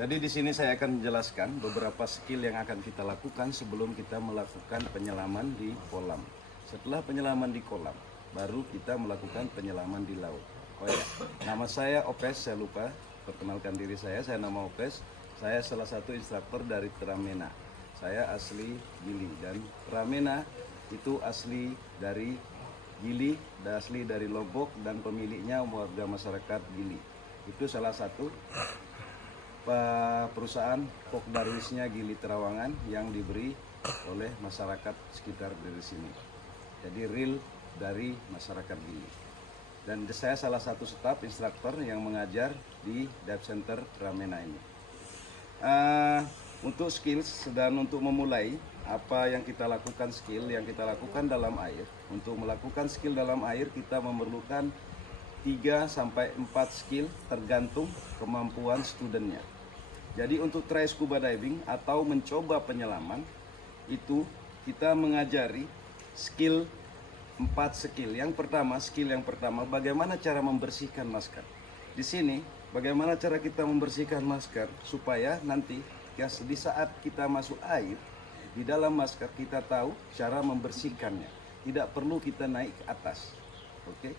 Jadi di sini saya akan menjelaskan beberapa skill yang akan kita lakukan sebelum kita melakukan penyelaman di kolam. Setelah penyelaman di kolam, baru kita melakukan penyelaman di laut. Oh ya, nama saya Opes, saya lupa perkenalkan diri saya nama Opes. Saya salah satu instruktur dari Tramena. Saya asli Gili dan Tramena itu asli dari Gili, asli dari Lombok dan pemiliknya warga masyarakat Gili. Itu salah satu perusahaan Pokdarwisnya Gili Terawangan yang diberi oleh masyarakat sekitar dari sini. Jadi real dari masyarakat Gili. Dan saya salah satu staf instruktur yang mengajar di Dive Center Tramena ini. Untuk skills dan untuk memulai apa yang kita lakukan, skill yang kita lakukan dalam air. Untuk melakukan skill dalam air kita memerlukan 3-4 skill tergantung kemampuan studentnya. Jadi untuk try scuba diving atau mencoba penyelaman itu kita mengajari skill 4 skill. Skill yang pertama bagaimana cara membersihkan masker. Di sini bagaimana cara kita membersihkan masker supaya nanti di saat kita masuk air di dalam masker kita tahu cara membersihkannya. Tidak perlu kita naik ke atas. Oke.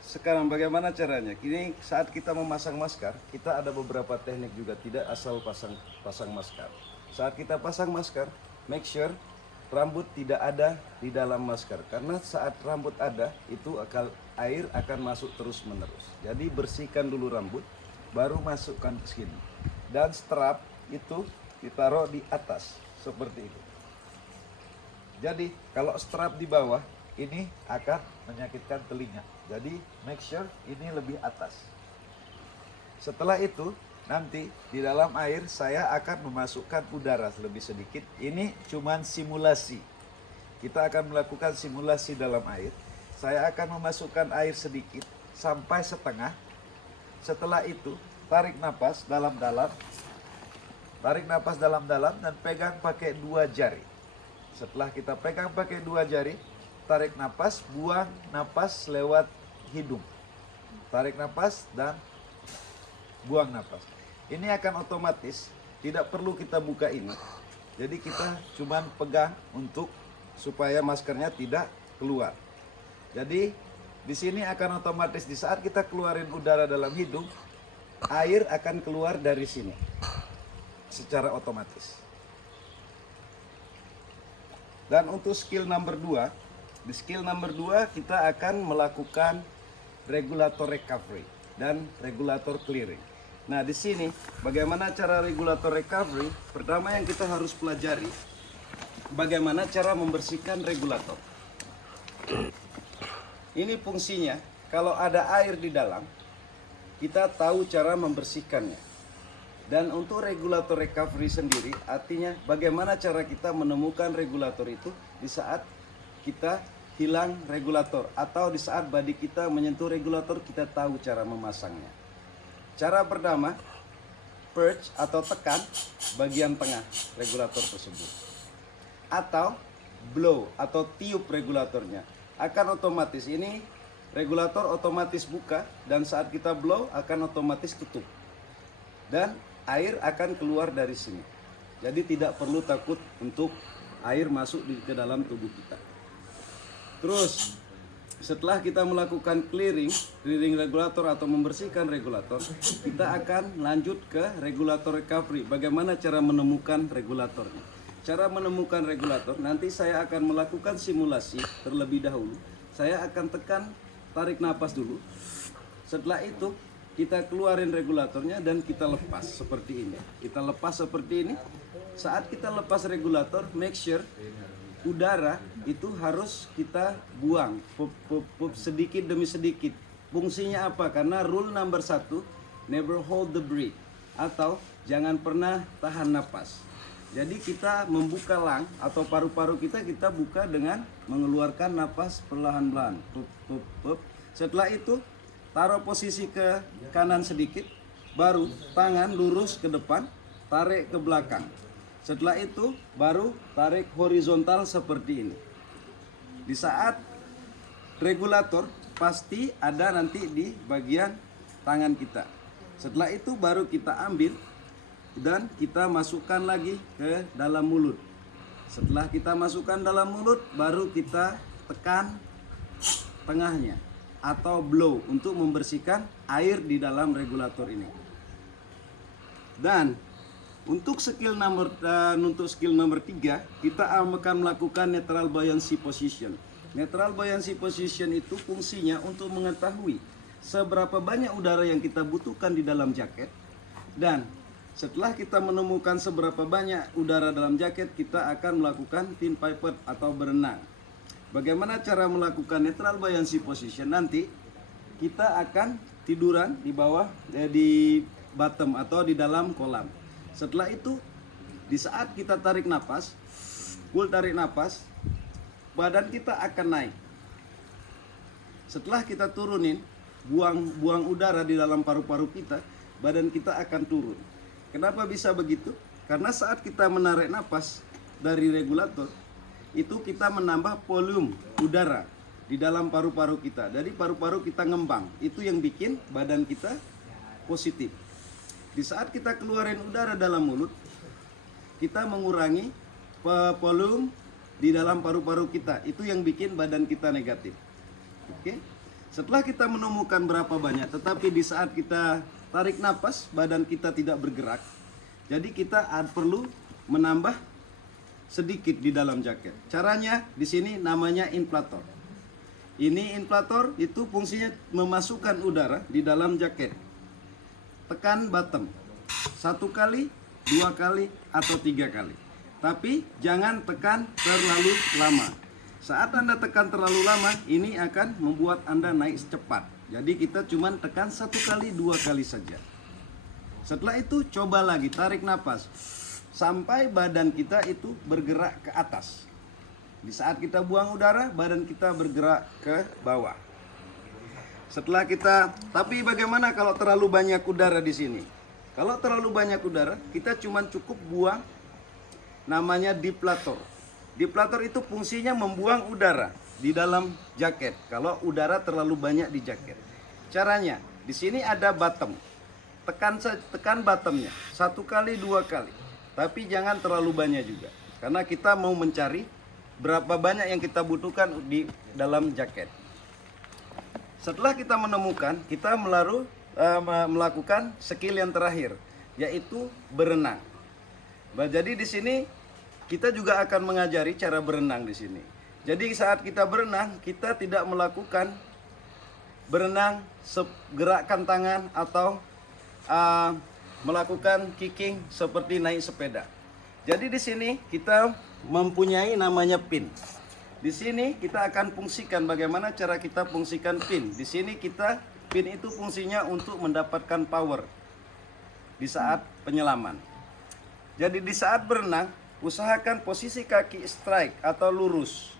Sekarang bagaimana caranya? Kini saat kita memasang masker, kita ada beberapa teknik juga, tidak asal pasang masker. Saat kita pasang masker, make sure rambut tidak ada di dalam masker. Karena saat rambut ada, itu air akan masuk terus menerus. Jadi bersihkan dulu rambut, baru masukkan ke sini. Dan strap itu ditaruh di atas, seperti itu. Jadi kalau strap di bawah, ini akan menyakitkan telinga. Jadi make sure ini lebih atas. Setelah itu nanti di dalam air saya akan memasukkan udara lebih sedikit. Ini cuman simulasi. Kita akan melakukan simulasi dalam air. Saya akan memasukkan air sedikit sampai setengah. Setelah itu tarik napas dalam-dalam. Tarik napas dalam-dalam dan pegang pakai 2 jari. Setelah kita pegang pakai 2 jari, tarik napas, buang napas lewat hidung. Tarik napas dan buang napas. Ini akan otomatis, tidak perlu kita buka ini. Jadi kita cuman pegang untuk supaya maskernya tidak keluar. Jadi di sini akan otomatis di saat kita keluarin udara dalam hidung, air akan keluar dari sini secara otomatis. Dan untuk skill number 2, di skill number 2 kita akan melakukan regulator recovery dan regulator clearing. Nah, di sini bagaimana cara regulator recovery? Pertama yang kita harus pelajari bagaimana cara membersihkan regulator. Ini fungsinya, kalau ada air di dalam, kita tahu cara membersihkannya. Dan untuk regulator recovery sendiri, artinya bagaimana cara kita menemukan regulator itu di saat kita hilang regulator atau di saat body kita menyentuh regulator, kita tahu cara memasangnya. Cara pertama, perch atau tekan bagian tengah regulator tersebut. Atau blow atau tiup regulatornya. Akan otomatis ini regulator otomatis buka dan saat kita blow akan otomatis tutup. Dan air akan keluar dari sini. Jadi tidak perlu takut untuk air masuk ke dalam tubuh kita. Terus setelah kita melakukan clearing regulator atau membersihkan regulator, kita akan lanjut ke regulator recovery. Bagaimana cara menemukan regulatornya? Cara menemukan regulator, nanti saya akan melakukan simulasi terlebih dahulu. Saya akan tekan, tarik napas dulu. Setelah itu kita keluarin regulatornya dan kita lepas seperti ini. Kita lepas seperti ini. Saat kita lepas regulator, make sure udara itu harus kita buang sedikit demi sedikit. Fungsinya apa? Karena rule number 1, never hold the breath, atau jangan pernah tahan napas. Jadi kita membuka lang atau paru-paru kita buka dengan mengeluarkan napas perlahan-lahan. Setelah itu taruh posisi ke kanan sedikit, baru tangan lurus ke depan, tarik ke belakang. Setelah itu baru tarik horizontal seperti ini. Di saat regulator pasti ada nanti di bagian tangan kita. Setelah itu baru kita ambil dan kita masukkan lagi ke dalam mulut. Setelah kita masukkan dalam mulut, baru kita tekan tengahnya atau blow untuk membersihkan air di dalam regulator ini. Dan untuk skill nomor 3, kita akan melakukan neutral buoyancy position. Neutral buoyancy position itu fungsinya untuk mengetahui seberapa banyak udara yang kita butuhkan di dalam jaket, dan setelah kita menemukan seberapa banyak udara dalam jaket, kita akan melakukan fin pipette atau berenang. Bagaimana cara melakukan neutral buoyancy position? Nanti kita akan tiduran di bawah, di bottom atau di dalam kolam. Setelah itu, di saat kita tarik napas, full tarik napas, badan kita akan naik. Setelah kita turunin, buang udara di dalam paru-paru kita, badan kita akan turun. Kenapa bisa begitu? Karena saat kita menarik napas dari regulator, itu kita menambah volume udara di dalam paru-paru kita. Jadi paru-paru kita ngembang. Itu yang bikin badan kita positif. Di saat kita keluarin udara dalam mulut, kita mengurangi volume di dalam paru-paru kita. Itu yang bikin badan kita negatif. Oke? Setelah kita menemukan berapa banyak, tetapi di saat kita tarik napas, badan kita tidak bergerak. Jadi kita perlu menambah sedikit di dalam jaket. Caranya di sini namanya inflator. Ini inflator itu fungsinya memasukkan udara di dalam jaket. Tekan bottom 1 kali, 2 kali, atau 3 kali. Tapi jangan tekan terlalu lama. Saat Anda tekan terlalu lama, ini akan membuat Anda naik cepat. Jadi kita cuma tekan 1 kali, 2 kali saja. Setelah itu coba lagi tarik napas sampai badan kita itu bergerak ke atas. Di saat kita buang udara, badan kita bergerak ke bawah. Setelah kita, tapi bagaimana kalau terlalu banyak udara di sini? Kalau terlalu banyak udara, kita cuma cukup buang namanya deflator. Deflator itu fungsinya membuang udara di dalam jaket. Kalau udara terlalu banyak di jaket. Caranya, di sini ada bottom. Tekan bottomnya 1 kali, 2 kali. Tapi jangan terlalu banyak juga. Karena kita mau mencari berapa banyak yang kita butuhkan di dalam jaket. Setelah kita menemukan, kita melakukan skill yang terakhir, yaitu berenang. Jadi di sini kita juga akan mengajari cara berenang di sini. Jadi saat kita berenang, kita tidak melakukan berenang gerakan tangan atau melakukan kicking seperti naik sepeda. Jadi di sini kita mempunyai namanya pin. Di sini kita akan fungsikan bagaimana cara kita fungsikan pin. Di sini pin itu fungsinya untuk mendapatkan power di saat penyelaman. Jadi di saat berenang, usahakan posisi kaki strike atau lurus.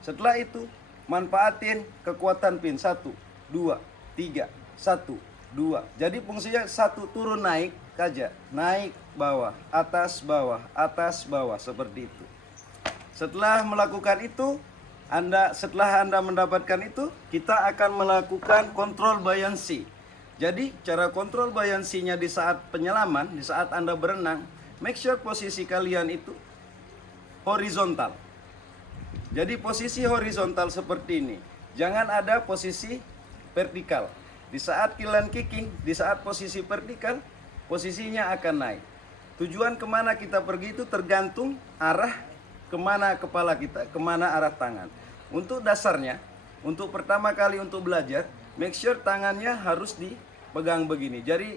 Setelah itu manfaatin kekuatan pin 1, 2, 3, 1, 2. Jadi fungsinya 1 turun naik saja, naik bawah, atas bawah seperti itu. Setelah melakukan itu, setelah Anda mendapatkan itu, kita akan melakukan kontrol buoyancy. Jadi cara kontrol buoyancy-nya di saat penyelaman, di saat Anda berenang, make sure posisi kalian itu horizontal. Jadi posisi horizontal seperti ini. Jangan ada posisi vertikal. Di saat kalian kicking, di saat posisi vertikal, posisinya akan naik. Tujuan kemana kita pergi itu tergantung arah kemana kepala kita, kemana arah tangan. Untuk dasarnya, untuk pertama kali untuk belajar, make sure tangannya harus dipegang begini. Jadi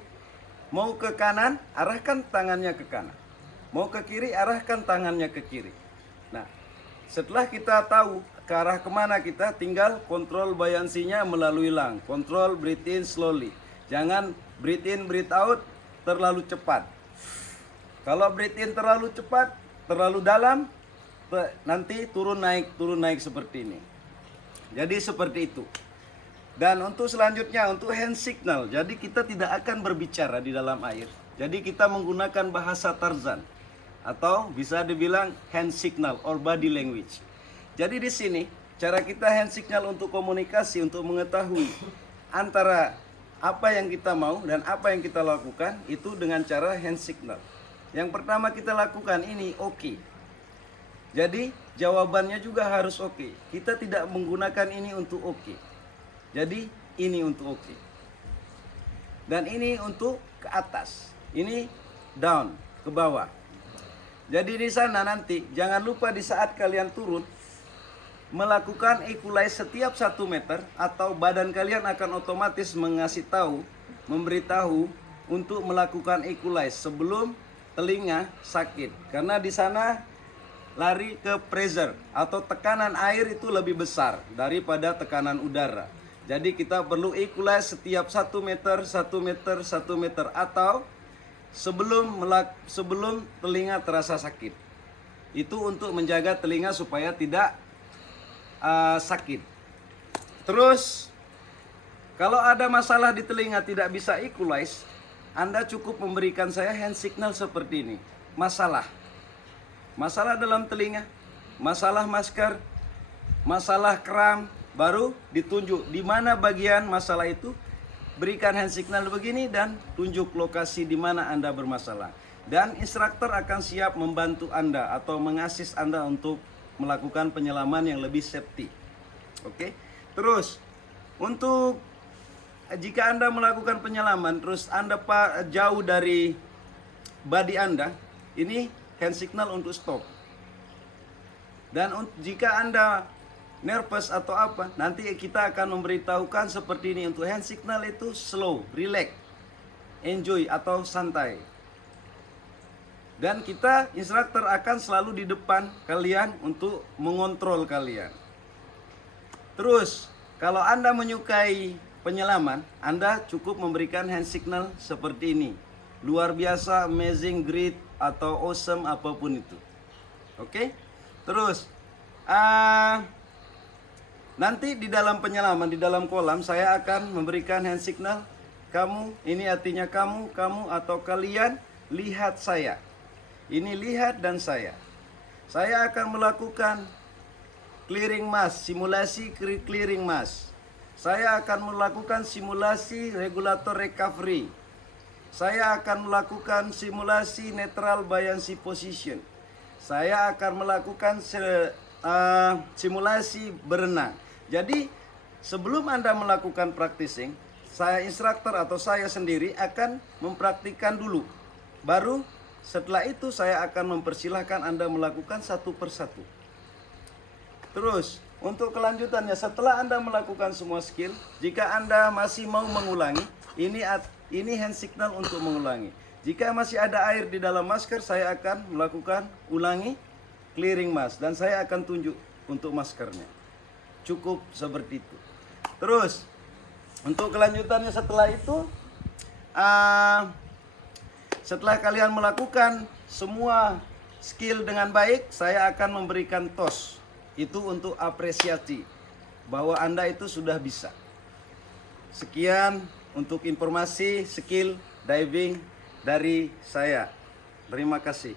mau ke kanan, arahkan tangannya ke kanan. Mau ke kiri, arahkan tangannya ke kiri. Nah, setelah kita tahu ke arah kemana kita, tinggal kontrol buoyancy-nya melalui lung. Kontrol breathe in slowly. Jangan breathe in, breathe out terlalu cepat. Kalau breathe in terlalu cepat, terlalu dalam, nanti turun naik seperti ini. Jadi seperti itu. Dan untuk selanjutnya, untuk hand signal. Jadi kita tidak akan berbicara di dalam air. Jadi kita menggunakan bahasa Tarzan. Atau bisa dibilang hand signal or body language. Jadi di sini cara kita hand signal untuk komunikasi, untuk mengetahui antara apa yang kita mau dan apa yang kita lakukan itu dengan cara hand signal. Yang pertama kita lakukan ini oke. Jadi jawabannya juga harus oke. Kita tidak menggunakan ini untuk oke. Jadi ini untuk oke. Dan ini untuk ke atas. Ini down, ke bawah. Jadi di sana nanti jangan lupa di saat kalian turun melakukan equalize setiap 1 meter, atau badan kalian akan otomatis memberitahu untuk melakukan equalize sebelum telinga sakit. Karena di sana lari ke pressure atau tekanan air itu lebih besar daripada tekanan udara. Jadi kita perlu equalize setiap 1 meter, 1 meter, 1 meter, atau sebelum telinga terasa sakit. Itu untuk menjaga telinga supaya tidak sakit. Terus kalau ada masalah di telinga tidak bisa equalize, Anda cukup memberikan saya hand signal seperti ini. Masalah dalam telinga, masalah masker, masalah kram, baru ditunjuk di mana bagian masalah itu. Berikan hand signal begini dan tunjuk lokasi di mana Anda bermasalah. Dan instruktur akan siap membantu Anda atau mengasis Anda untuk melakukan penyelaman yang lebih safety. Oke. Terus untuk jika Anda melakukan penyelaman terus Anda jauh dari body Anda, ini hand signal untuk stop. Dan jika Anda nervous atau apa, nanti kita akan memberitahukan seperti ini. Untuk hand signal itu slow, relax, enjoy atau santai. Dan kita instruktur akan selalu di depan kalian untuk mengontrol kalian. Terus kalau Anda menyukai penyelaman, Anda cukup memberikan hand signal seperti ini. Luar biasa, amazing, great atau awesome, apapun itu. Oke? Terus nanti di dalam penyelaman, di dalam kolam saya akan memberikan hand signal. Kamu, ini artinya kamu atau kalian lihat saya. Ini lihat dan saya. Saya akan melakukan clearing mass, simulasi clearing mass. Saya akan melakukan simulasi regulator recovery. Saya akan melakukan simulasi neutral buoyancy position. Saya akan melakukan simulasi berenang. Jadi sebelum Anda melakukan practicing, saya instruktur atau saya sendiri akan mempraktikkan dulu. Baru setelah itu saya akan mempersilahkan Anda melakukan satu persatu. Terus untuk kelanjutannya, setelah Anda melakukan semua skill, jika Anda masih mau mengulangi, ini hand signal untuk mengulangi. Jika masih ada air di dalam masker, saya akan melakukan ulangi clearing mask dan saya akan tunjuk untuk maskernya. Cukup seperti itu. Terus untuk kelanjutannya setelah itu, setelah kalian melakukan semua skill dengan baik, saya akan memberikan tos. Itu untuk apresiasi bahwa Anda itu sudah bisa. Sekian untuk informasi skill diving dari saya. Terima kasih.